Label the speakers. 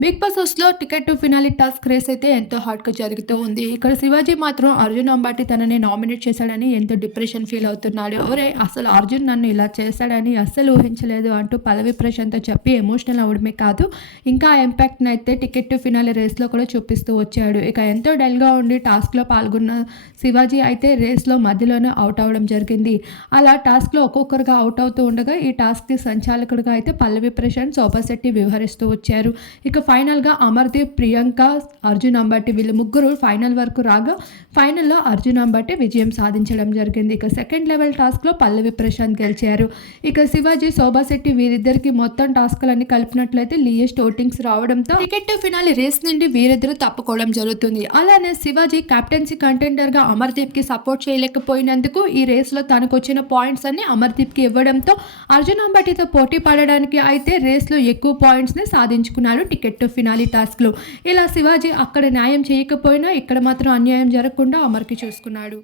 Speaker 1: Big Boss హౌస్‌లో ticket to finale task race అయితే ఎంతో హాట్‌గా జరుగుతూ ఉంది. ఇక్కడ శివాజీ మాత్రం అర్జున్ అంబాటి తనని నామినేట్ చేశాడని ఎంతో డిప్రెషన్ ఫీల్ అవుతున్నాడు. ఎవరే అసలు అర్జున్ నన్ను ఇలా చేశాడని అస్సలు ఊహించలేదు అంటూ పదవి ప్రశాంతో చెప్పి ఎమోషనల్ అవ్వడమే కాదు, ఇంకా ఇంపాక్ట్‌ని అయితే టికెట్ టు ఫినాలి రేస్‌లో కూడా చూపిస్తూ వచ్చాడు. ఇక ఎంతో డల్‌గా ఉండి టాస్క్‌లో పాల్గొన్న శివాజీ అయితే రేస్‌లో మధ్యలోనే అవుట్ అవ్వడం జరిగింది. అలా టాస్క్‌లో ఒక్కొక్కరుగా అవుట్ అవుతూ ఉండగా ఈ టాస్క్‌కి సంచాలకుడిగా అయితే పల్లవి ప్రశాంత్, శోభాశెట్టి వ్యవహరిస్తూ వచ్చారు. ఇక ఫైనల్‌గా అమర్దీప్, ప్రియాంక, అర్జున్ అంబటి వీళ్ళు ముగ్గురు ఫైనల్ వరకు రాగా ఫైనల్‌లో అర్జున్ అంబటి విజయం సాధించడం జరిగింది. ఇక సెకండ్ లెవెల్ టాస్క్‌లో పల్లవి ప్రశాంత్ గెలిచారు. ఇక శివాజీ, శోభాశెట్టి వీరిద్దరికి మొత్తం టాస్క్‌లన్నీ కలిపినట్లయితే లియెస్ట్ ఓటింగ్స్ రావడంతో టికెట్ టు ఫినాలి రేస్ నుండి వీరిద్దరూ తప్పుకోవడం జరుగుతుంది. అలానే శివాజీ కెప్టెన్సీ కంటెండర్‌గా అమర్దీప్‌కి సపోర్ట్ చేయలేకపోయినందుకు ఈ రేస్‌లో తనకొచ్చిన పాయింట్స్ అన్ని అమర్దీప్‌కి ఇవ్వడంతో అర్జున్ అంబటితో పోటీ పడడానికి అయితే రేస్‌లో ఎక్కువ పాయింట్స్‌ని సాధించుకున్నాడు టికెట్ టు ఫినాలి టాస్క్‌లో. ఇలా శివాజీ అక్కడ న్యాయం చేయకపోయినా ఇక్కడ మాత్రం అన్యాయం జరగకుండా అమర్‌కి చూసుకున్నాడు.